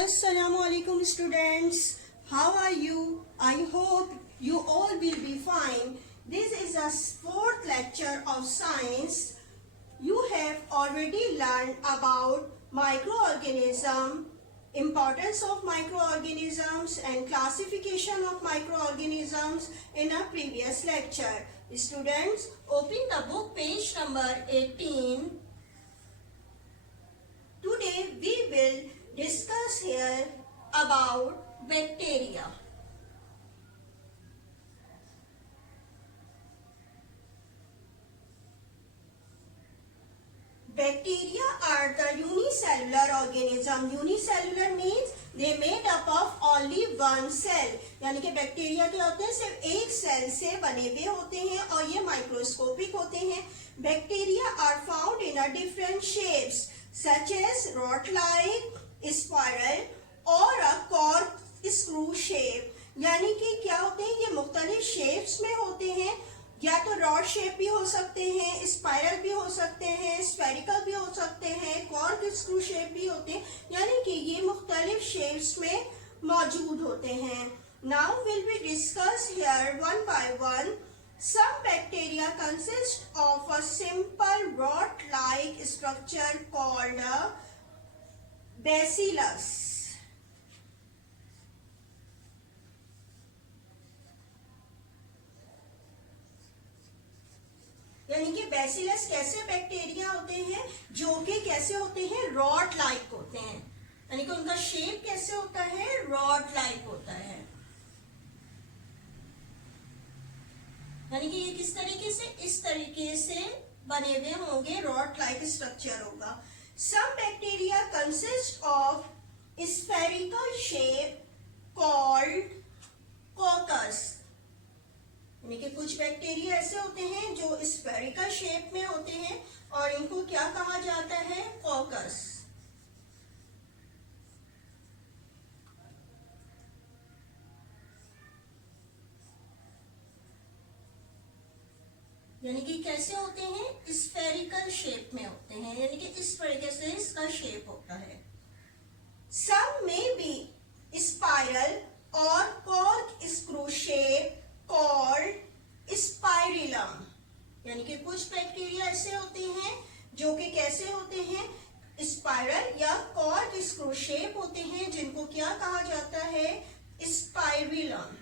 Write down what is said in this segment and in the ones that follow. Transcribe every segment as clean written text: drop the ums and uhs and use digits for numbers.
Assalamualaikum students. How are you? I hope you all will be fine. This is a fourth lecture of science. You have already learned about microorganism, importance of microorganisms and classification of microorganisms in a previous lecture. Students, open the book page number 18. Today we will discuss here about bacteria. Bacteria are the unicellular organism. Unicellular means they made up of only one cell. यानी कि bacteria क्या होते हैं, सिर्फ एक cell से बने हुए होते हैं और ये माइक्रोस्कोपिक होते हैं. Bacteria are found in a different shapes such as rod-like, spiral और a corkscrew shape. यानी कि क्या होते हैं, ये मुख्तलिफ शेप्स में होते हैं. या तो रॉड शेप भी हो सकते हैं, स्पाइरल भी हो सकते हैं, स्फेरिकल भी हो सकते हैं, कॉर्कस्क्रू शेप भी होते हैं. यानी कि ये मुख्तलिफ शेप्स में मौजूद होते हैं. Now will be discuss here one by one. Some bacteria consist of a simple rod-like structure called a bacillus. यानी कि बैसिलस कैसे बैक्टीरिया होते हैं जो कि कैसे होते हैं, रॉड लाइक होते हैं. यानी कि उनका शेप कैसे होता है, रॉड लाइक होता है. यानी कि ये किस तरीके से, इस तरीके से बने हुए होंगे, रॉड लाइक स्ट्रक्चर होगा. Some bacteria consist of spherical shape called coccus. यानी कि कुछ बैक्टीरिया ऐसे होते हैं जो स्फेरिकल शेप में होते हैं और इनको क्या कहा जाता है, कोकस. यानी कि कैसे होते हैं, स्फेरिकल शेप में होते हैं. यानी कि इस तरीके से इसका शेप होता है. सम में बी स्पाइरल और कॉर्कस्क्रू शेप कॉल्ड स्पाइरिलम. यानी कि कुछ बैक्टीरिया ऐसे होते हैं जो कि कैसे होते हैं, स्पाइरल या कॉर्कस्क्रू शेप होते हैं, जिनको क्या कहा जाता है, स्पाइरिलम.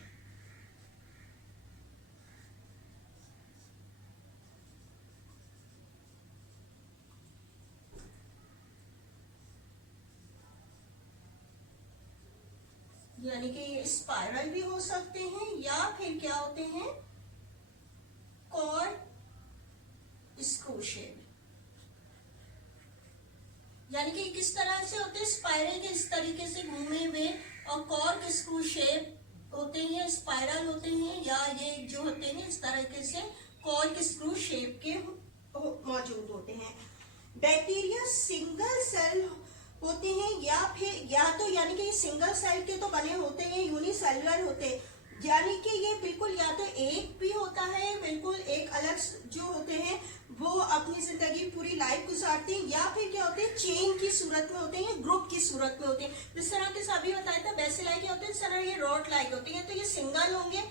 यानी कि ये स्पाइरल भी हो सकते हैं या फिर क्या होते हैं, कॉर्कस्क्रू शेप. यानी कि किस तरह से होते हैं, स्पाइरल के इस तरीके से घूमे हुए और कॉर्कस्क्रू शेप होते हैं, स्पाइरल होते हैं, या ये जो होते हैं इस तरीके से कॉर्कस्क्रू शेप के मौजूद होते हैं. बैक्टीरिया सिंगल सेल होते हैं या फिर या तो यानी कि सिंगल सेल के तो बने होते हैं, यूनिसेलुलर होते हैं. यानी कि ये बिल्कुल या तो एक भी होता है, बिल्कुल एक अलग जो होते हैं वो अपनी जिंदगी पूरी लाइफ गुजारते हैं, या फिर क्या होते हैं, चेन की सूरत में होते हैं, ग्रुप की सूरत में होते हैं. जिस तरह के सभी बताया था बेसिलाई के होते हैं, इस तरह ये रॉड लाइक होते हैं. तो ये सिंगल होंगे,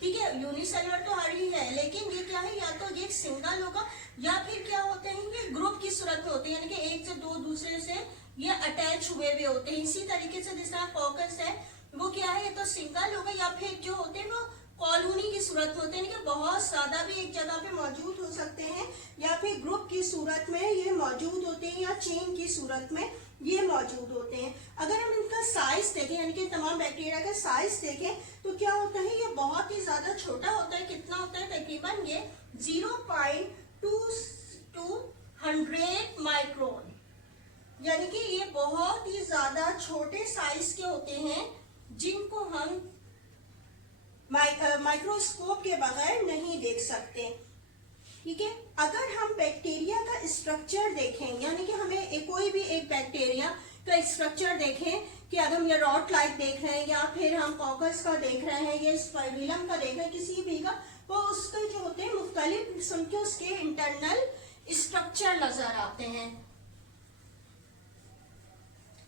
ठीक है, यूनिसेलुलर तो हर ही है, लेकिन ये क्या है, या तो ये सिंगल होगा या फिर क्या होते हैं, ये ग्रुप की सूरत में होते हैं. यानी कि एक से दो दूसरे से ये अटैच हुए हुए होते हैं. इसी तरीके से जिस तरह कॉकस है वो क्या है, तो सिंगल होगा, या फिर जो होते हैं वो कॉलोनी की सूरत में होते हैं. यानी कि बहुत ज्यादा भी एक जगह पे मौजूद हो सकते हैं, या फिर ग्रुप की सूरत में ये मौजूद होते हैं, या चेन की सूरत में ये मौजूद होते हैं. अगर हम इनका साइज देखें, यानी कि तमाम बैक्टीरिया का साइज देखें, तो क्या होता है, ये बहुत ही ज्यादा छोटा होता है. कितना होता है, तकरीबन ये 0.2 माइक्रोन. यानी कि ये बहुत ही ज्यादा छोटे साइज के होते हैं, जिनको हम माइक्रोस्कोप के बगैर नहीं देख सकते. ठीक है, अगर हम बैक्टीरिया का स्ट्रक्चर देखें, यानी कि हमें कोई भी एक बैक्टीरिया का स्ट्रक्चर देखें, कि अगर हम ये रॉड लाइक देख रहे हैं या फिर हम कॉकस का देख रहे हैं या स्पाइरिलम का देख रहे हैं, किसी भी का, वो उसके जो होते हैं मुख्तलिफ किस्म के उसके इंटरनल स्ट्रक्चर नजर आते हैं.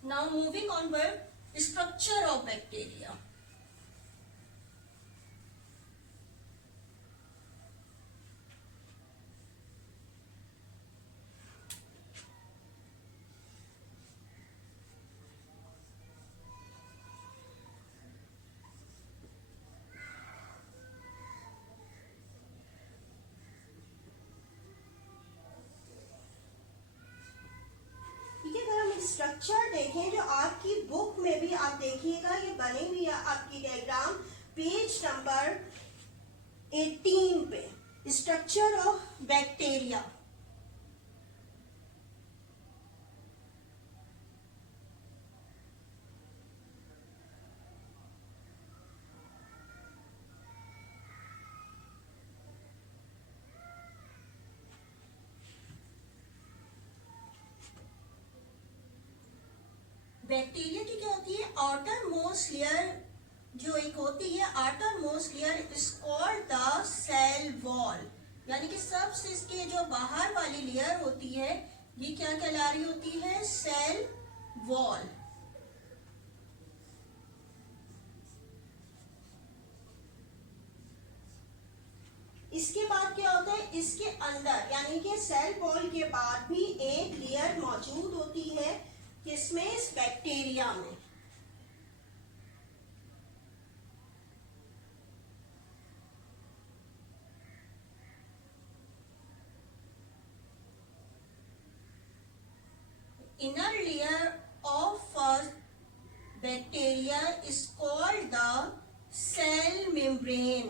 Now moving onward, Structure of bacteria. Structure देखें जो आपकी बुक में भी आप देखिएगा, ये बनी हुई है आपकी डायग्राम पेज नंबर 18 पे, स्ट्रक्चर ऑफ बैक्टीरिया। बैक्टीरिया की क्या होती है, आउटर मोस्ट लेयर जो एक होती है, outer most layer is called the cell wall, यानी कि सबसे इसके जो बाहर वाली लेयर होती है ये क्या कहला रही होती है, सेल वॉल। इसके बाद क्या होता है, इसके अंदर यानी कि सेल वॉल के बाद भी एक लेयर मौजूद होती है, किसमें, इस बैक्टीरिया में। Inner layer of bacteria is called the cell membrane.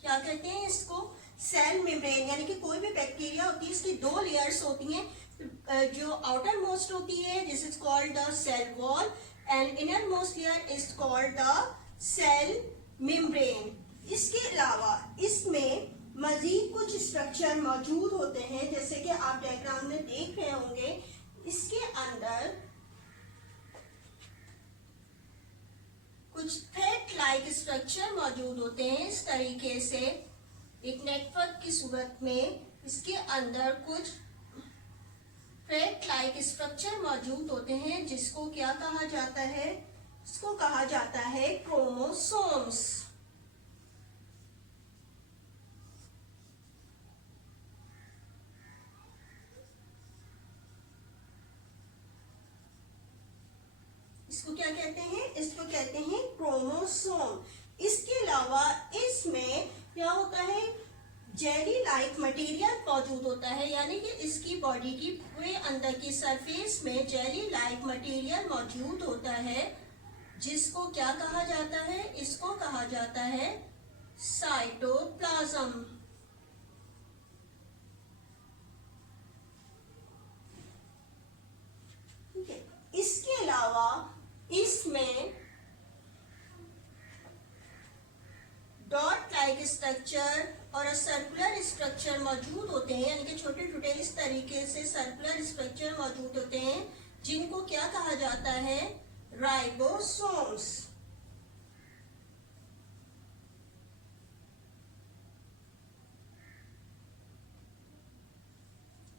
क्या कहते हैं इसको, सेल मेम्ब्रेन। यानी कि कोई भी बैक्टीरिया होती है इसकी दो लेयर्स होती हैं, जो आउटर मोस्ट होती है this is called the cell wall and inner most layer is called the cell membrane. इसके अलावा इसमें मजीद कुछ स्ट्रक्चर मौजूद होते हैं, जैसे कि आप डायग्राम में देख रहे होंगे। इसके अंदर कुछ थ्रेड लाइक स्ट्रक्चर मौजूद होते हैं, इस तरीके से एक नेटवर्क की सूरत में इसके अंदर कुछ थ्रेड लाइक स्ट्रक्चर मौजूद होते हैं, जिसको क्या कहा जाता है, इसको कहा जाता है क्रोमोसोम्स। इसको क्या कहते हैं, इसको कहते हैं क्रोमोसोम। इसके अलावा इसमें क्या होता है, जेली लाइक मटेरियल मौजूद होता है, यानी कि इसकी बॉडी की पूरे अंदर की सरफेस में जेली लाइक मटेरियल मौजूद होता है, जिसको क्या कहा जाता है, इसको कहा जाता है साइटोप्लाज्म। ठीक है, इसके अलावा इसमें डॉट लाइक स्ट्रक्चर और सर्कुलर स्ट्रक्चर मौजूद होते हैं, यानी कि छोटे छोटे इस तरीके से सर्कुलर स्ट्रक्चर मौजूद होते हैं, जिनको क्या कहा जाता है, राइबोसोम्स।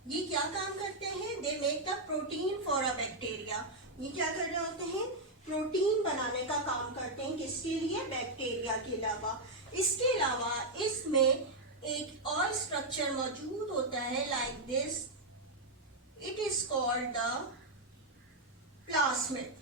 ये क्या काम करते हैं, they make the protein for a bacteria. ये क्या कर रहे होते हैं, प्रोटीन बनाने का काम करते हैं, किसके लिए, बैक्टीरिया के अलावा। इसके अलावा इसमें एक और स्ट्रक्चर मौजूद होता है like this, it is called the plasmid.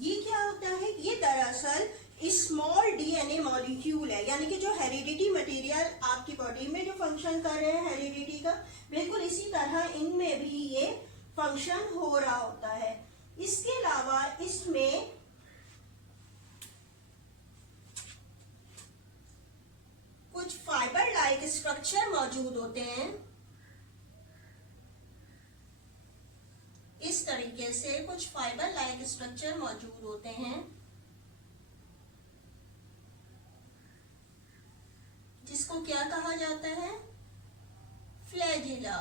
ये क्या होता है, ये दरअसल स्मॉल डीएनए मॉलिक्यूल है, यानी कि जो हेरिडिटी मटेरियल आपकी बॉडी में जो फंक्शन कर रहे हैं हेरिडिटी का, बिल्कुल इसी तरह इनमें भी ये फंक्शन हो रहा होता है। इसके अलावा इसमें कुछ फाइबर लाइक स्ट्रक्चर मौजूद होते हैं, इस तरीके से कुछ फाइबर लाइक स्ट्रक्चर मौजूद होते हैं, जिसको क्या कहा जाता है, फ्लैजिला।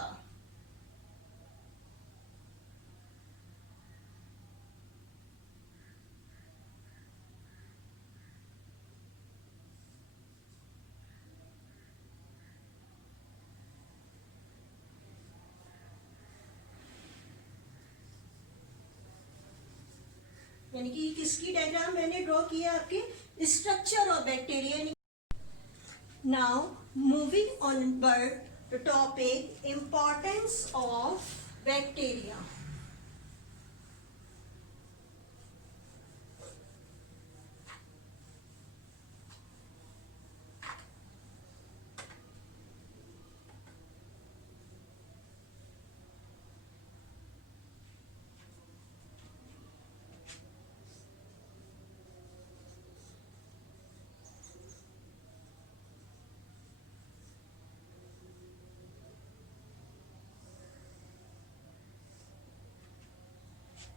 यानी कि किसकी डायग्राम मैंने ड्रॉ किया, आपके structure of bacteria. Now moving on bird topic, importance of bacteria.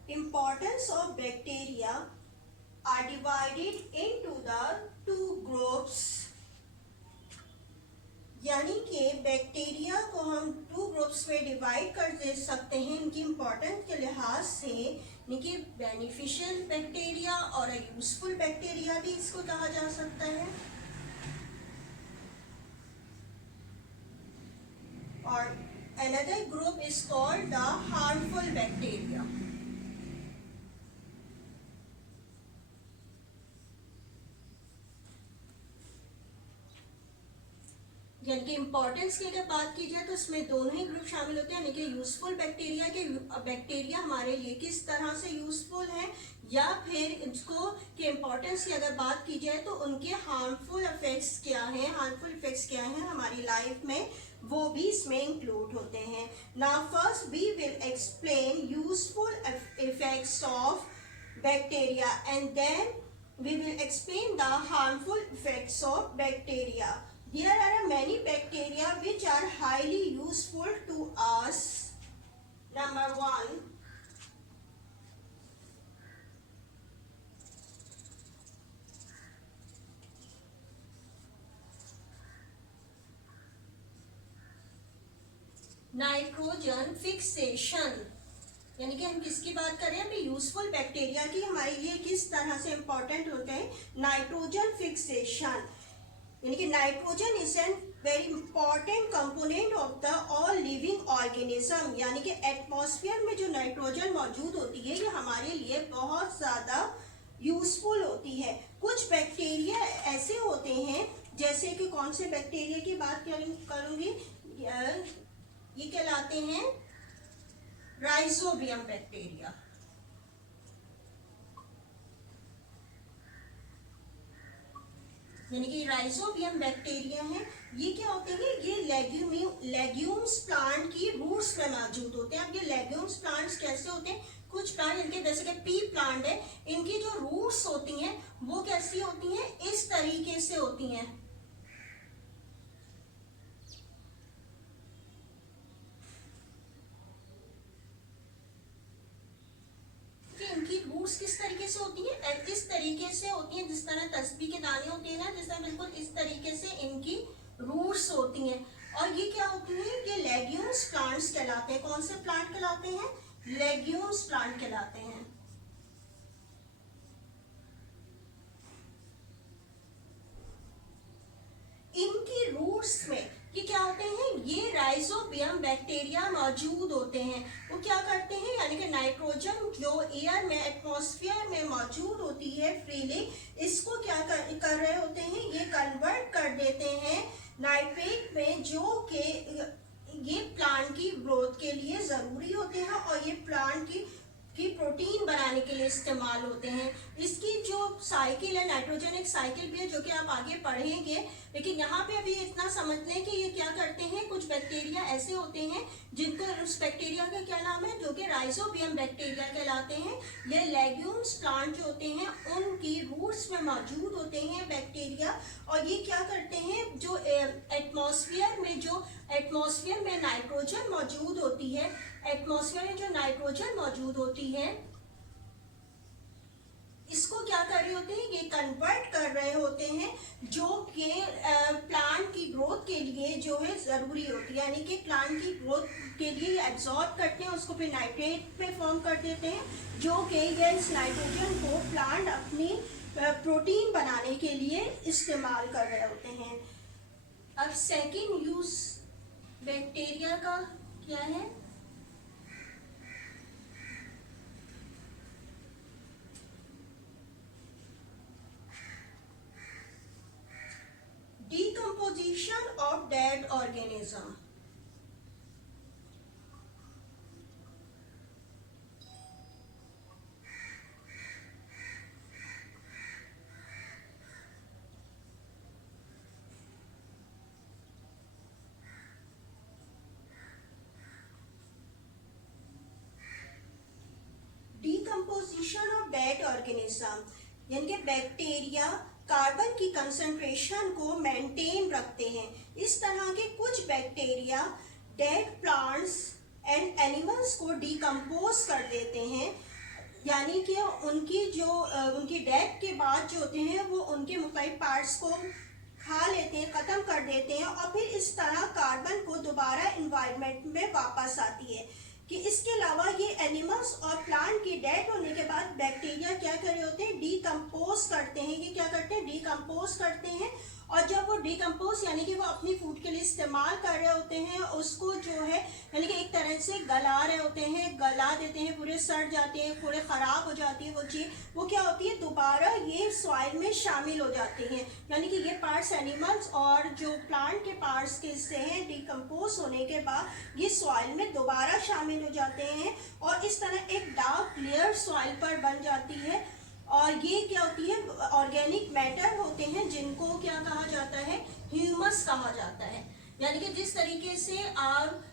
Importance of bacteria are divided into the two groups, यानी कि बैक्टीरिया को हम टू ग्रुप्स में डिवाइड कर दे सकते हैं इनकी इम्पोर्टेंस के लिहाज से। इनकी बेनिफिशियल बैक्टीरिया और यूजफुल बैक्टीरिया भी इसको कहा जा सकता है, और another group is called the harmful bacteria। यानी कि इम्पोर्टेंस की अगर बात की जाए तो इसमें दोनों ही ग्रुप शामिल होते हैं, यानी कि यूजफुल बैक्टीरिया के बैक्टीरिया हमारे लिए किस तरह से यूजफुल है, या फिर इसको के इम्पोर्टेंस की अगर बात की जाए तो उनके हार्मफुल इफेक्ट्स क्या हैं, हार्मफुल इफेक्ट्स क्या हैं हमारी लाइफ में, वो भी इसमें इंक्लूड होते हैं। Now first we will explain useful effects of bacteria and then we will explain the harmful effects of bacteria. There are many bacteria which are highly useful to us. Number 1, nitrogen fixation. यानी कि हम किसकी बात करें, अभी useful bacteria की हमारे लिए किस तरह से इंपॉर्टेंट होते हैं, नाइट्रोजन फिक्सेशन। यानी कि nitrogen is an very important component of the all living organism. यानी कि एटमॉस्फेयर में जो नाइट्रोजन मौजूद होती है ये हमारे लिए बहुत ज्यादा यूजफुल होती है। कुछ बैक्टीरिया ऐसे होते हैं, जैसे कि कौन से बैक्टीरिया की बात करूंगी, ये कहलाते हैं राइजोबियम बैक्टीरिया। यानी कि राइजोबियम बैक्टीरिया है, ये क्या होते हैं, ये लेग्यूम्स प्लांट की रूट्स में मौजूद होते हैं। अब ये लेग्यूम्स प्लांट्स कैसे होते हैं, कुछ प्लांट इनके जैसे कि पी प्लांट है, इनकी जो रूट्स होती हैं वो कैसी होती हैं, इस तरीके से होती हैं। इनकी रूट्स किस तरीके से होती हैं, इस तरीके से होती हैं, जिस तरह तस्बीह के दाने होते हैं ना, जिस तरह बिल्कुल इस तरीके से इनकी रूट्स होती हैं। और ये क्या होती हैं, ये लेग्यूम्स प्लांट्स कहलाते हैं। कौन से प्लांट कहलाते हैं, लेग्यूम्स प्लांट कहलाते हैं। इनकी रूट्स में ये क्या होते हैं, ये राइजोबियम बैक्टीरिया मौजूद होते हैं। वो क्या करते हैं, यानी कि नाइट्रोजन जो एयर में एटमॉस्फेयर में मौजूद होती है फ्रीली, इसको क्या कर रहे होते हैं, ये कन्वर्ट कर देते हैं नाइट्रेट में, जो कि ये प्लांट की ग्रोथ के लिए जरूरी होते हैं और ये प्लांट की प्रोटीन बनाने के लिए इस्तेमाल होते हैं। इसकी जो साइकिल है, नाइट्रोजन एक साइकिल भी है जो कि आप आगे पढ़ेंगे, लेकिन यहाँ पे अभी इतना समझ लें कि ये क्या करते हैं, कुछ बैक्टीरिया ऐसे होते हैं जिनको, उस बैक्टीरिया का क्या नाम है, जो कि राइजोबियम बैक्टीरिया कहलाते हैं। ये लेग्यूम्स प्लांट जो होते हैं उनकी रूट्स में मौजूद होते हैं बैक्टीरिया, और ये क्या करते हैं, जो एटमॉस्फेयर में नाइट्रोजन मौजूद होती है, एटमॉस्फेयर में जो नाइट्रोजन मौजूद होती है, इसको क्या कर रहे होते हैं, ये कन्वर्ट कर रहे होते हैं, जो कि प्लांट की ग्रोथ के लिए जो है जरूरी होती है। यानी कि प्लांट की ग्रोथ के लिए एब्जॉर्ब करते हैं, उसको फिर नाइट्रेट में फॉर्म कर देते हैं, जो कि ये इस नाइट्रोजन को प्लांट अपनी प्रोटीन बनाने के लिए इस्तेमाल कर रहे होते हैं। अब सेकेंड यूज बैक्टीरिया का क्या है, dead organism. Decomposition of dead organism, यानी कि बैक्टीरिया कार्बन की कंसंट्रेशन को मेंटेन रखते हैं। इस तरह के कुछ bacteria dead plants and animals को डिकम्पोज कर देते हैं, यानी कि उनकी डेथ के बाद जो होते हैं वो उनके मुख्तलिफ पार्ट्स को खा लेते हैं, ख़त्म कर देते हैं, और फिर इस तरह कार्बन को दोबारा इन्वायरमेंट में वापस आती है। कि इसके अलावा ये एनिमल्स और प्लांट की डेथ होने के बाद बैक्टीरिया क्या कर रहे होते हैं, डिकम्पोज करते हैं। ये क्या करते हैं, डिकम्पोज करते हैं, और जब वो डिकम्पोज यानी कि वो अपनी फूड के लिए इस्तेमाल कर रहे होते हैं, उसको जो है यानी कि एक तरह से गला रहे होते हैं, गला देते हैं, पूरे सड़ जाते हैं, पूरे ख़राब हो जाती है वो चीज़, वो क्या होती है, दोबारा ये सॉइल में शामिल हो जाते हैं। यानी कि ये पार्ट्स एनिमल्स और जो प्लांट के पार्ट्स के हिस्से हैं, डिकम्पोज होने के बाद ये सॉइल में दोबारा शामिल हो जाते हैं, और इस तरह एक डार्क लेयर सॉइल पर बन जाती है। और ये क्या होती है, ऑर्गेनिक मैटर होते हैं, जिनको क्या कहा जाता है, ह्यूमस कहा जाता है। यानी कि जिस तरीके से आप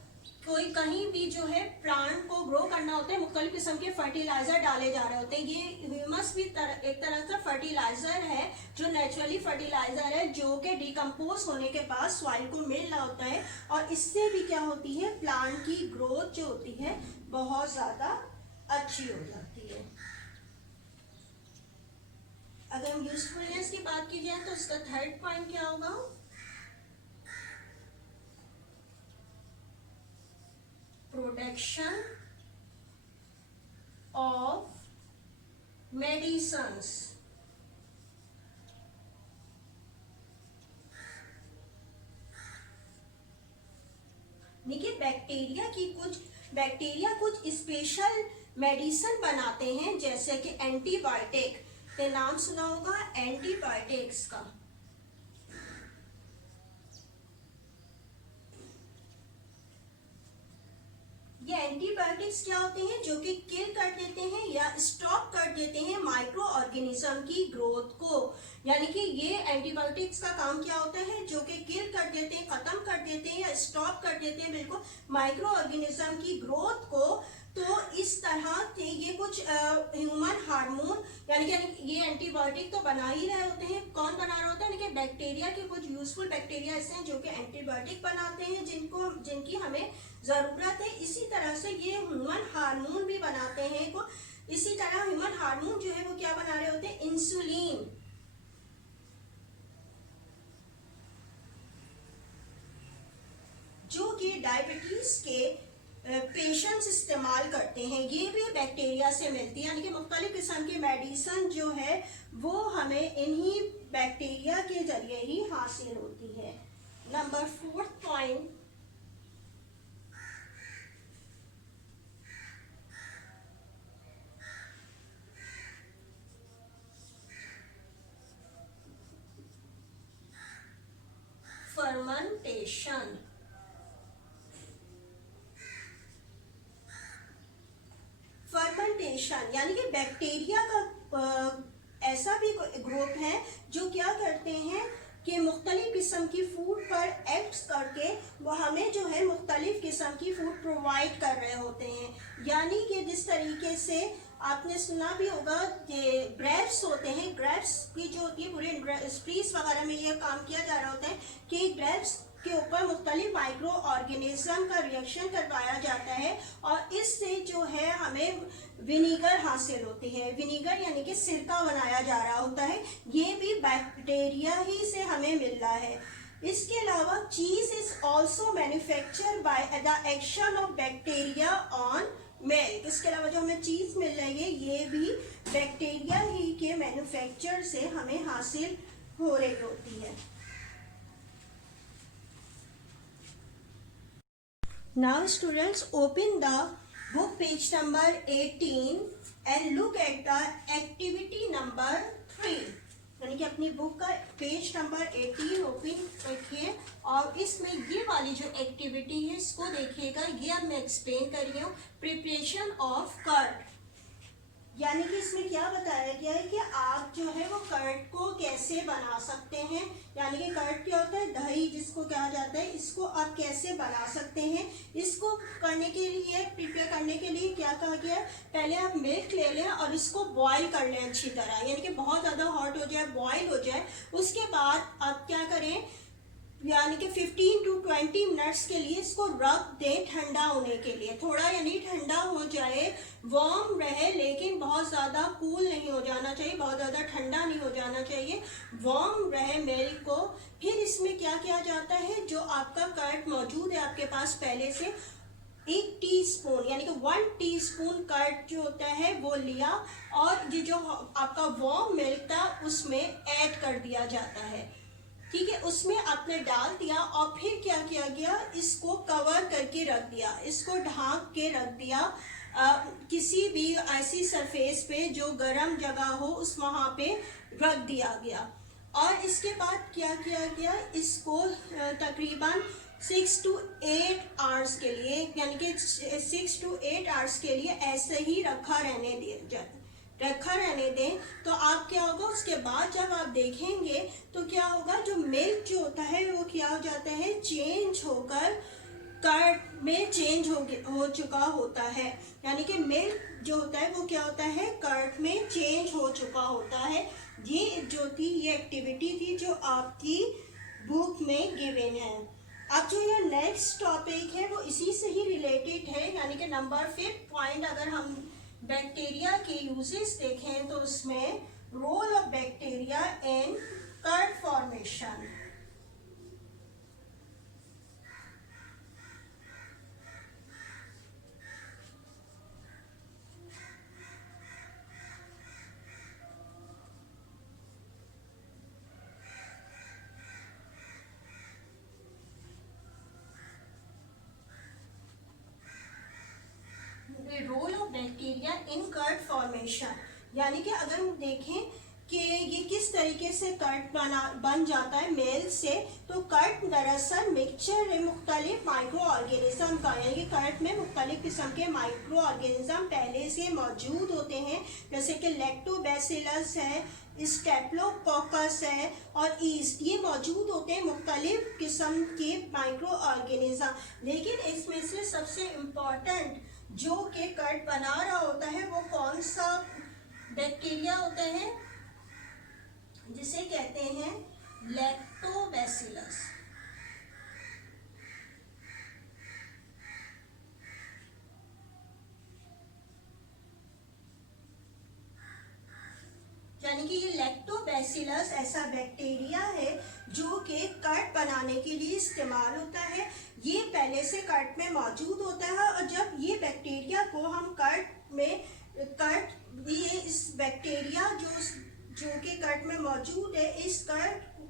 कोई कहीं भी जो है प्लांट को ग्रो करना होता है, मुख्तलिफ किस्म के फर्टिलाइजर डाले जा रहे होते हैं। ये ह्यूमस भी एक तरह का फर्टिलाइजर है, जो नेचुरली फर्टिलाइजर है, जो कि डिकम्पोज होने के बाद सॉइल को मिल रहा होता है, और इससे भी क्या होती है, प्लांट की ग्रोथ जो होती है बहुत ज्यादा अच्छी हो जाती है। अगर हम यूजफुलनेस की बात की जाए तो इसका थर्ड पॉइंट क्या होगा, प्रोडक्शन ऑफ मेडिसिन्स। देखिए बैक्टीरिया कुछ स्पेशल मेडिसिन बनाते हैं, जैसे कि एंटीबायोटिक। तो नाम सुना होगा एंटीबायोटिक्स का। ये एंटीबायोटिक्स क्या होते हैं, जो कि किल कर देते हैं या स्टॉप कर देते हैं माइक्रो ऑर्गेनिज्म की ग्रोथ को। यानी कि ये एंटीबायोटिक्स का काम क्या होता है, जो कि किल कर देते हैं, खत्म कर देते हैं या स्टॉप कर देते हैं बिल्कुल माइक्रो ऑर्गेनिज्म की ग्रोथ को। तो इस तरह से ये कुछ ह्यूमन हार्मोन, यानी कि ये एंटीबायोटिक तो बना ही रहे होते हैं। कौन बना रहा होता है, यानी कि बैक्टीरिया के कुछ यूजफुल बैक्टीरिया ऐसे हैं जो कि एंटीबायोटिक बनाते हैं, जिनकी हमें जरूरत है। इसी तरह से ये ह्यूमन हार्मोन भी बनाते हैं को। इसी तरह ह्यूमन हार्मोन जो है वो क्या बना रहे होते हैं, इंसुलिन। जो कि डायबिटीज के पेशेंट्स इस्तेमाल करते हैं, ये भी बैक्टीरिया से मिलती है। यानी कि मुख्तलिफ किस्म की मेडिसिन जो है वो हमें इन्हीं बैक्टीरिया के जरिए ही हासिल होती है। Number fourth point, fermentation. Fermentation यानी कि बैक्टीरिया का ऐसा भी ग्रुप है जो क्या करते हैं कि मुख्तलिफ किस्म की फूड पर एक्ट करके वो हमें जो है मुख्तलिफ किस्म की फूड प्रोवाइड कर रहे होते हैं। यानी कि जिस तरीके से आपने सुना भी होगा कि ग्रेप्स होते हैं, ग्रेप्स की जो होती है पूरे इंडस्ट्रीज वगैरह में ये काम किया जा रहा होता है कि ग्रेप्स के ऊपर मुख्तलिफ माइक्रो ऑर्गेनिज्म का रिएक्शन करवाया जाता है, और इससे जो है हमें विनीगर हासिल होती है। विनीगर यानी कि सिरका बनाया जा रहा होता है, ये भी बैक्टीरिया ही से हमें मिल रहा है। इसके अलावा चीज is also manufacture by the action of bacteria on milk. इसके अलावा जो हमें चीज मिल रही है ये भी बैक्टीरिया ही के मैन्युफैक्चर से हमें हासिल हो रही होती है। Now students, open the book page number 18 and look at the activity number 3। यानी कि अपनी बुक का पेज नंबर 18 ओपन रखिए और और इसमें ये वाली जो एक्टिविटी है इसको देखिएगा, ये अब मैं एक्सप्लेन कर रही हूँ, प्रिपरेशन ऑफ कर्ड। यानी कि इसमें क्या बताया गया है कि आप जो है वो कर्ड को कैसे बना सकते हैं। यानी कि कर्ड क्या होता है, दही जिसको कहा जाता है, इसको आप कैसे बना सकते हैं। इसको करने के लिए, प्रिपेयर करने के लिए क्या कहा गया है, पहले आप मिल्क ले लें और इसको बॉईल कर लें अच्छी तरह, यानी कि बहुत ज़्यादा हॉट हो जाए, बॉईल हो जाए। उसके बाद आप क्या करें, यानी कि 15 to 20 मिनट्स के लिए इसको रख दें ठंडा होने के लिए। थोड़ा यानी ठंडा हो जाए, वार्म रहे, लेकिन बहुत ज़्यादा कूल नहीं हो जाना चाहिए, बहुत ज़्यादा ठंडा नहीं हो जाना चाहिए, वार्म रहे मिल्क को। फिर इसमें क्या किया जाता है, जो आपका कर्ड मौजूद है आपके पास पहले से, 1 टीस्पून यानी कि 1 टीस्पून कर्ड जो होता है वो लिया और ये जो आपका वार्म मिल्क था उसमें ऐड कर दिया जाता है। ठीक है, उसमें आपने डाल दिया और फिर क्या किया गया, इसको कवर करके रख दिया, इसको ढांक के रख दिया किसी भी ऐसी सरफेस पे जो गर्म जगह हो, उस वहाँ पे रख दिया गया। और इसके बाद क्या किया गया, इसको तकरीबन 6 to 8 आवर्स के लिए, यानी कि 6 to 8 आवर्स के लिए ऐसे ही रखा रहने दें। तो आप क्या होगा, उसके बाद जब आप देखेंगे तो क्या होगा, जो मिल्क जो होता है वो क्या हो जाता है, चेंज होकर कर्ड में चेंज हो चुका होता है। यानी कि मिल्क जो होता है वो क्या होता है, कर्ड में चेंज हो चुका होता है। ये जो थी, ये एक्टिविटी थी जो आपकी बुक में गिवन है। अब जो ये नेक्स्ट टॉपिक है वो इसी से ही रिलेटेड है, यानी कि नंबर 5 पॉइंट अगर हम बैक्टीरिया के यूजेस देखें तो उसमें role of bacteria in curd formation. Role of bacteria in curd formation, यानी कि अगर हम देखें कि ये किस तरीके से कर्ड बन जाता है मेल से, तो कर्ड दरअसल मिक्सचर है मुख्तलिफ माइक्रो ऑर्गेनिज्म का, यानी कि कर्ड में मुख्तलिफ किस्म के माइक्रो ऑर्गेनिज्म पहले से मौजूद होते हैं, जैसे कि लैक्टोबैसिलस है, स्टेप्लोकोकस है और ईस्ट, ये मौजूद होते हैं मुख्तलिफ किस्म के माइक्रो ऑर्गेनिज्म। लेकिन इसमें से सबसे इम्पॉर्टेंट जो कि कर्ड बना रहा होता है वो कौन सा बैक्टीरिया होता है, जिसे कहते हैं लैक्टोबैसिलस। यानी कि ये लैक्टोबैसिलस ऐसा बैक्टीरिया है जो कि कर्ड बनाने के लिए इस्तेमाल होता है। ये पहले से कर्ड में मौजूद होता है और जब ये बैक्टीरिया को हम ये इस बैक्टीरिया जो कि कर्ड में मौजूद है, इस कर्ड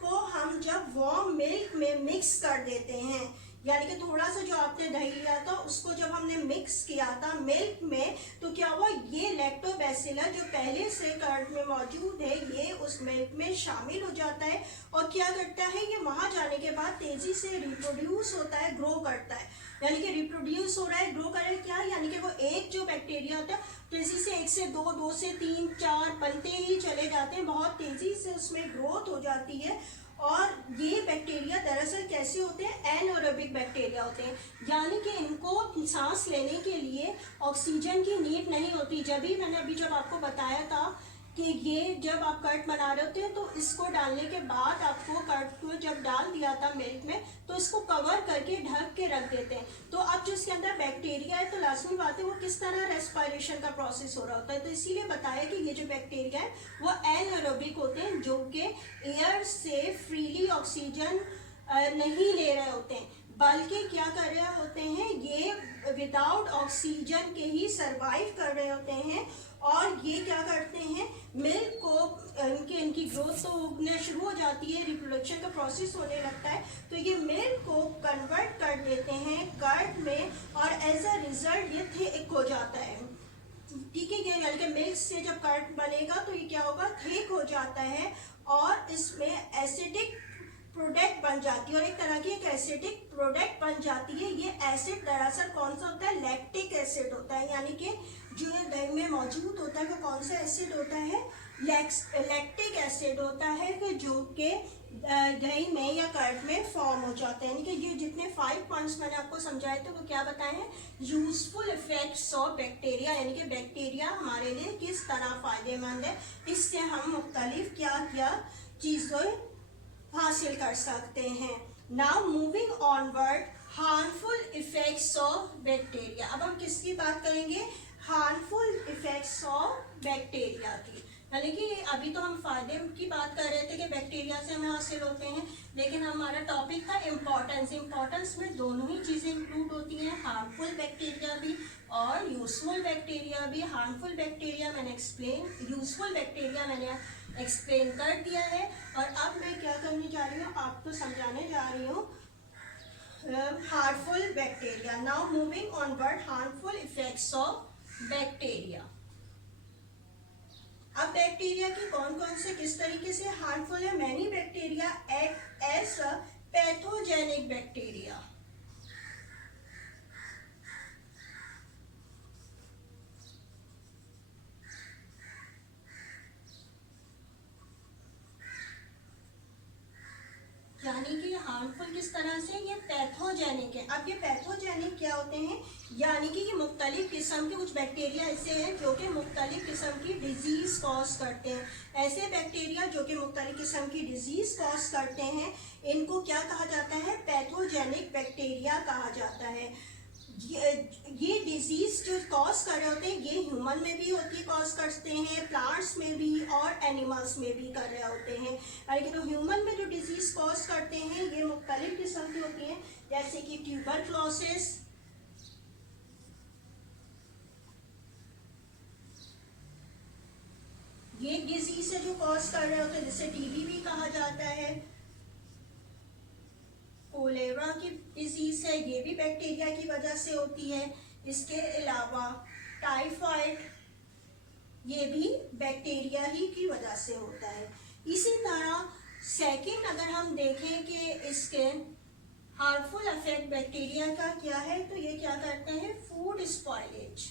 को हम जब वार्म मिल्क में मिक्स कर देते हैं, यानी कि थोड़ा सा जो आपने दही लिया था उसको जब हमने मिक्स किया था मिल्क में, तो क्या हुआ, ये लैक्टोबैसिलस जो पहले से कर्ड में मौजूद है ये उस मिल्क में शामिल हो जाता है और क्या करता है, ये वहां जाने के बाद तेजी से रिप्रोड्यूस होता है, ग्रो करता है। यानी कि रिप्रोड्यूस हो रहा है, ग्रो कर रहा है, क्या, यानी कि वो एक जो बैक्टीरिया होता है तेजी से 1 से 2, 2 से 3, 4 बनते ही चले जाते हैं, बहुत तेजी से उसमें ग्रोथ हो जाती है। और ये बैक्टीरिया दरअसल कैसे होते हैं, एनारोबिक बैक्टीरिया होते हैं, यानी कि इनको सांस लेने के लिए ऑक्सीजन की नीड नहीं होती। मैंने अभी जब आपको बताया था कि ये जब आप कर्ड बना रहे होते हैं तो इसको डालने के बाद आपको कर्ड को जब डाल दिया था मिल्क में तो इसको कवर करके ढक के रख देते हैं। तो अब जो इसके अंदर बैक्टीरिया है तो लाजमी बात है वो किस तरह रेस्पिरेशन का प्रोसेस हो रहा होता है, तो इसीलिए बताया कि ये जो बैक्टीरिया है वो एनारोबिक होते हैं, जो कि एयर से फ्रीली ऑक्सीजन नहीं ले रहे होते हैं, बल्कि क्या कर रहे होते हैं, ये विदाउट ऑक्सीजन के ही सरवाइव कर रहे होते हैं। और ये क्या करते हैं, मिल्क को इनकी ग्रोथ तो होने शुरू हो जाती है, रिप्रोडक्शन का प्रोसेस होने लगता है, तो ये मिल्क को कन्वर्ट कर देते हैं कर्ड में और एज अ रिजल्ट ये थिक हो जाता है। ठीक है, ये यानी कि मिल्क से जब कर्ड बनेगा तो ये क्या होगा, थिक हो जाता है और इसमें एसिडिक प्रोडक्ट बन जाती है और एक तरह की एक एसिडिक प्रोडक्ट बन जाती है। ये एसिड दरअसल कौन सा होता है, लैक्टिक एसिड होता है, यानी कि जो दही में मौजूद होता है वो कौन सा एसिड होता है, लैक्टिक एसिड होता है, कि जो कि दही में या कर्ड में फॉर्म हो जाता है। यानी कि ये जितने 5 पॉइंट्स मैंने आपको समझाए थे वो क्या बताए हैं, यूजफुल इफेक्ट्स ऑफ बैक्टीरिया, यानी कि बैक्टीरिया हमारे लिए किस तरह फायदेमंद है, इससे हम मुख्तलिफ क्या क्या चीज़ें हासिल कर सकते हैं। Now moving onward, harmful effects of bacteria. अब हम किसकी बात करेंगे, हार्मफुल इफेक्ट्स ऑफ बैक्टीरिया की। यानी कि अभी तो हम फायदे की बात कर रहे थे कि बैक्टीरिया से हमें हासिल होते हैं, लेकिन हमारा टॉपिक था इम्पोर्टेंस। इम्पोर्टेंस में दोनों ही चीज़ें इंक्लूड होती हैं, हार्मफुल बैक्टीरिया भी और यूजफुल बैक्टीरिया भी। हार्मफुल बैक्टीरिया मैंने एक्सप्लेन, यूजफुल बैक्टीरिया मैंने एक्सप्लेन कर दिया है। और अब मैं क्या करने जा रही हूँ, आपको समझाने जा रही हूँ harmful bacteria. Now moving onward, harmful effects of bacteria. अब बैक्टीरिया की कौन कौन से किस तरीके से हार्मफुल है। Many bacteria act as a pathogenic bacteria. यानी कि हार्मफुल किस तरह से, ये पैथोजेनिक है। अब ये पैथोजेनिक क्या होते हैं, यानी कि ये मुख्तलिफ किस्म के कुछ बैक्टीरिया ऐसे हैं जो कि मुख्तलिफ किस्म की डिजीज कॉज करते हैं। ऐसे बैक्टीरिया जो कि मुख्तलिफ किस्म की डिजीज कॉज करते हैं, इनको क्या कहा जाता है, पैथोजेनिक बैक्टीरिया कहा जाता है। ये डिजीज जो कॉज कर रहे होते हैं ये ह्यूमन में भी होती है, कॉज करते हैं, प्लांट्स में भी और एनिमल्स में भी कर रहे होते हैं। लेकिन जो ह्यूमन में जो डिजीज कॉज करते हैं ये मुख्तलिफ किस्म की होती हैं, जैसे कि ट्यूबरक्लोसिस, ये डिजीज है जो कॉज कर रहे होते हैं, जिसे टीबी भी कहा जाता है। कोलेरा की डिजीज है, ये भी बैक्टीरिया की वजह से होती है। इसके अलावा टाइफाइड, ये भी बैक्टीरिया ही की वजह से होता है। इसी तरह सेकंड अगर हम देखें कि इसके हार्मफुल इफेक्ट बैक्टीरिया का क्या है, तो ये क्या करते हैं, फूड स्पॉइलेज।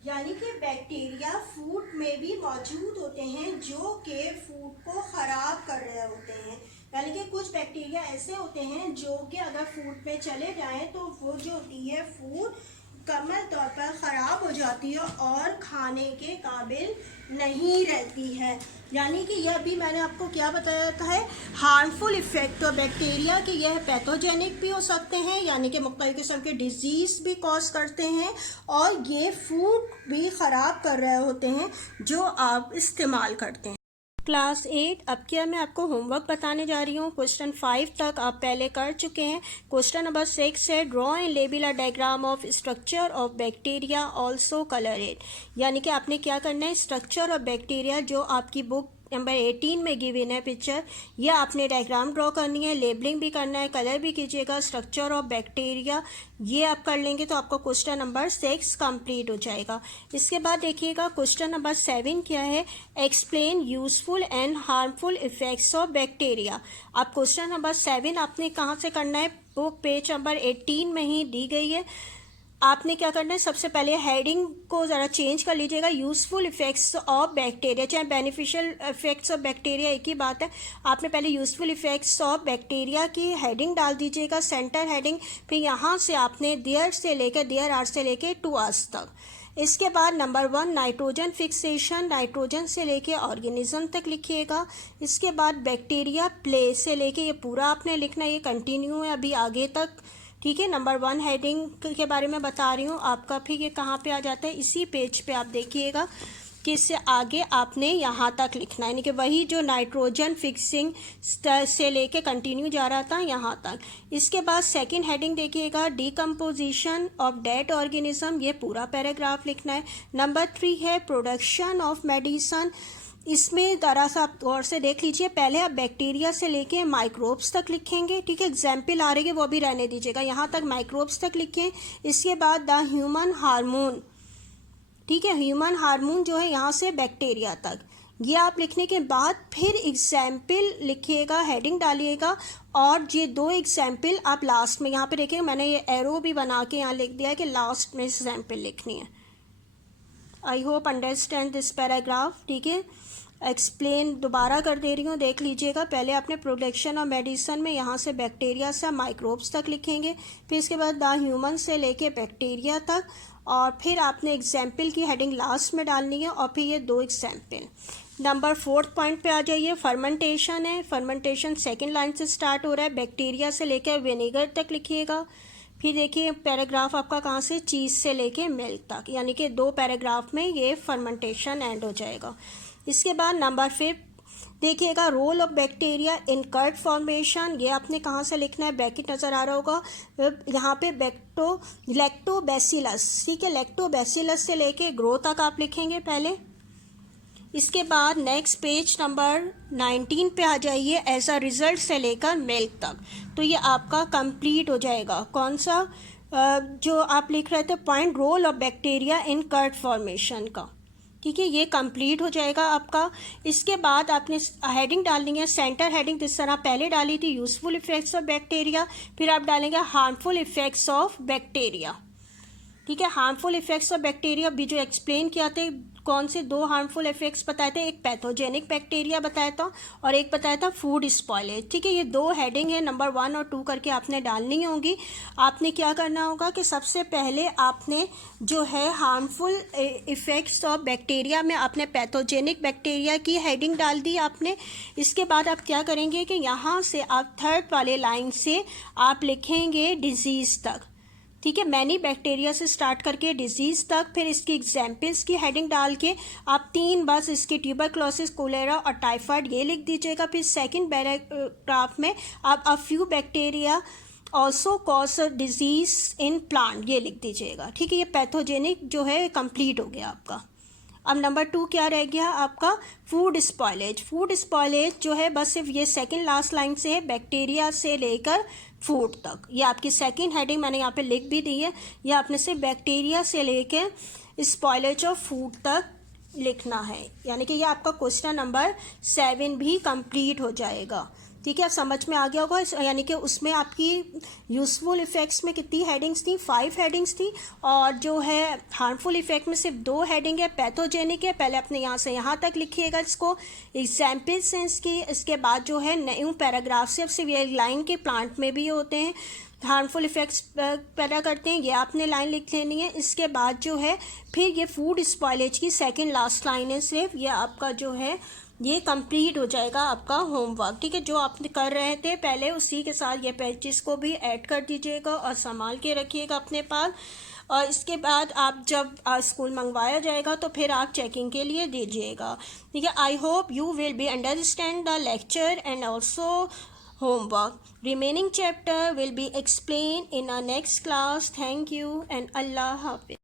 यानी कि बैक्टीरिया फूड में भी मौजूद होते हैं जो कि फूड को ख़राब कर रहे होते हैं। यानी कि कुछ बैक्टीरिया ऐसे होते हैं जो कि अगर फूड में चले जाएं तो वो जो होती है फूड मुकम्मल तौर पर ख़राब हो जाती है और खाने के काबिल नहीं रहती है। यानी कि यह भी मैंने आपको क्या बताया था है, हार्मफुल इफेक्ट ऑफ बैक्टीरिया कि यह पैथोजेनिक भी हो सकते हैं, यानी कि मुख्तलिफ किस्म के डिजीज़ भी कॉज करते हैं, और ये फूड भी ख़राब कर रहे होते हैं जो आप इस्तेमाल करते हैं। क्लास 8 अब क्या मैं आपको होमवर्क बताने जा रही हूँ। क्वेश्चन 5 तक आप पहले कर चुके हैं। क्वेश्चन नंबर 6 है draw and label a diagram of structure of bacteria also colour it. यानी कि आपने क्या करना है, स्ट्रक्चर ऑफ बैक्टीरिया जो आपकी बुक नंबर 18 में गिवन है पिक्चर, यह आपने डायग्राम ड्रॉ करनी है, लेबलिंग भी करना है, कलर भी कीजिएगा। स्ट्रक्चर ऑफ बैक्टीरिया ये आप कर लेंगे तो आपका क्वेश्चन नंबर 6 कंप्लीट हो जाएगा। इसके बाद देखिएगा क्वेश्चन नंबर 7 क्या है, explain useful and harmful effects of bacteria. अब क्वेश्चन नंबर 7 आपने कहाँ से करना है, बुक पेज नंबर 18 में ही दी गई है। आपने क्या करना है, सबसे पहले हेडिंग को ज़रा चेंज कर लीजिएगा, यूज़फुल इफेक्ट्स ऑफ बैक्टीरिया, चाहे बेनिफिशियल इफेक्ट्स ऑफ बैक्टीरिया एक ही बात है। आपने पहले यूज़फुल इफेक्ट्स ऑफ बैक्टीरिया की हेडिंग डाल दीजिएगा, सेंटर हेडिंग, फिर यहाँ से आपने देयर से लेकर देयर आर से लेकर टू अस तक। इसके बाद नंबर 1 नाइट्रोजन फिक्सेशन, नाइट्रोजन से लेके ऑर्गेनिज्म तक लिखिएगा। इसके बाद बैक्टीरिया प्ले से लेके ये पूरा आपने लिखना, ये कंटिन्यू है अभी आगे तक, ठीक है। नंबर 1 हेडिंग के बारे में बता रही हूँ आपका, फिर ये कहाँ पे आ जाता है, इसी पेज पे आप देखिएगा कि इससे आगे आपने यहाँ तक लिखना है, यानी कि वही जो नाइट्रोजन फिक्सिंग से लेके कंटिन्यू जा रहा था यहाँ तक। इसके बाद सेकंड हेडिंग देखिएगा, डिकम्पोजिशन ऑफ डेड ऑर्गेनिज्म, ये पूरा पैराग्राफ लिखना है। नंबर 3 है प्रोडक्शन ऑफ मेडिसन, इसमें ज़रा सा आप गौर से देख लीजिए, पहले आप बैक्टीरिया से लेके माइक्रोब्स तक लिखेंगे, ठीक है, एग्जाम्पल आ रही है वो भी रहने दीजिएगा, यहाँ तक माइक्रोब्स तक लिखें। इसके बाद द ह्यूमन हार्मोन, ठीक है, ह्यूमन हार्मोन जो है यहाँ से बैक्टीरिया तक, ये आप लिखने के बाद फिर एग्जाम्पल लिखिएगा, हेडिंग डालिएगा, और ये 2 एग्जाम्पल आप लास्ट में, यहाँ पे देखिए मैंने ये एरो भी बना के यहाँ लिख दिया है कि लास्ट में एग्जाम्पल लिखनी है। I hope understand this paragraph, ठीक है। एक्सप्लेन दोबारा कर दे रही हूँ, देख लीजिएगा। पहले आपने प्रोडक्शन और मेडिसिन में यहाँ से बैक्टीरिया से माइक्रोब्स तक लिखेंगे, फिर इसके बाद द ह्यूमन से लेके बैक्टीरिया तक, और फिर आपने एग्जाम्पल की हेडिंग लास्ट में डालनी है, और फिर ये 2 एग्जाम्पल। नंबर 4th पॉइंट पे आ जाइए। फर्मेंटेशन है, फर्मेंटेशन सेकेंड लाइन से स्टार्ट हो रहा है, बैक्टीरिया से लेकर विनेगर तक लिखिएगा। फिर देखिए पैराग्राफ आपका कहाँ से, चीज़ से लेके मिल्क तक, यानी कि 2 पैराग्राफ में ये फर्मेंटेशन एंड हो जाएगा। इसके बाद नंबर 5 देखिएगा, role of bacteria in curd formation, ये आपने कहाँ से लिखना है, ब्रैकेट नज़र आ रहा होगा यहाँ पे, लैक्टोबैसिलस, ठीक है, लैक्टोबैसिलस से लेके ग्रो तक आप लिखेंगे पहले। इसके बाद नेक्स्ट पेज नंबर 19 पे आ जाइए, एज अ रिजल्ट से लेकर मिल्क तक। तो ये आपका कंप्लीट हो जाएगा। कौन सा जो आप लिख रहे थे point, role of bacteria in curd formation का, ठीक है, ये कंप्लीट हो जाएगा आपका। इसके बाद आपने हेडिंग डालनी है, सेंटर हेडिंग जिस तरह पहले डाली थी, यूजफुल इफेक्ट्स ऑफ बैक्टीरिया, फिर आप डालेंगे हार्मफुल इफेक्ट्स ऑफ बैक्टीरिया, ठीक है। हार्मफुल इफेक्ट्स ऑफ बैक्टीरिया भी जो एक्सप्लेन किया थे, कौन से 2 हार्मफुल इफेक्ट्स बताए थे, एक पैथोजेनिक बैक्टीरिया बताया था और एक बताया था फूड स्पॉयलेज, ठीक है। ये 2 हेडिंग है, नंबर 1 और 2 करके आपने डालनी होगी। आपने क्या करना होगा कि सबसे पहले आपने जो है हार्मफुल इफेक्ट्स ऑफ बैक्टीरिया में आपने पैथोजेनिक बैक्टीरिया की हेडिंग डाल दी आपने। इसके बाद आप क्या करेंगे कि यहाँ से आप 3rd वाले लाइन से आप लिखेंगे डिजीज़ तक, ठीक है, मैनी बैक्टीरिया से स्टार्ट करके डिजीज़ तक, फिर इसकी एग्जाम्पल्स की हेडिंग डाल के आप 3 बस इसकी ट्यूबरक्लोसिस, कोलेरा और टाइफाइड ये लिख दीजिएगा। फिर सेकंड पैराग्राफ में आप a few bacteria also cause disease in plant ये लिख दीजिएगा, ठीक है। ये पैथोजेनिक जो है कंप्लीट हो गया आपका। अब नंबर 2 क्या रह गया आपका, फूड स्पॉयलेज। फूड स्पॉयलेज जो है बस सिर्फ ये सेकंड लास्ट लाइन से है, बैक्टीरिया से लेकर फूड तक, ये आपकी सेकंड हेडिंग मैंने यहाँ पे लिख भी दी है। ये आपने सिर्फ बैक्टीरिया से लेकर स्पॉयलेज ऑफ फूड तक लिखना है, यानी कि ये आपका क्वेश्चन नंबर 7 भी कंप्लीट हो जाएगा, ठीक है। समझ में आ गया होगा, यानी कि उसमें आपकी यूजफुल इफेक्ट्स में कितनी हेडिंग्स थी, 5 हेडिंग्स थी, और जो है हार्मफुल इफेक्ट में सिर्फ 2 हेडिंग है, पैथोजेनिक है। पहले अपने यहाँ से यहाँ तक लिखिएगा इसको, एग्जाम्पल सेंस की। इसके बाद जो है न्यू पैराग्राफ से सिर्फ ये लाइन के प्लांट में भी होते हैं, हार्मफुल इफेक्ट्स पैदा करते हैं, ये आपने लाइन लिख लेनी है। इसके बाद जो है फिर ये फूड स्पॉयलेज की सेकेंड लास्ट लाइन है सिर्फ, ये आपका जो है ये कंप्लीट हो जाएगा आपका होमवर्क, ठीक है। जो आप कर रहे थे पहले उसी के साथ ये पेजेस को भी ऐड कर दीजिएगा और संभाल के रखिएगा अपने पास। और इसके बाद आप जब स्कूल मंगवाया जाएगा तो फिर आप चेकिंग के लिए दीजिएगा, ठीक है। I hope you will be understand the lecture and also homework. Remaining chapter will be explained in our next class. Thank you and Allah Hafiz.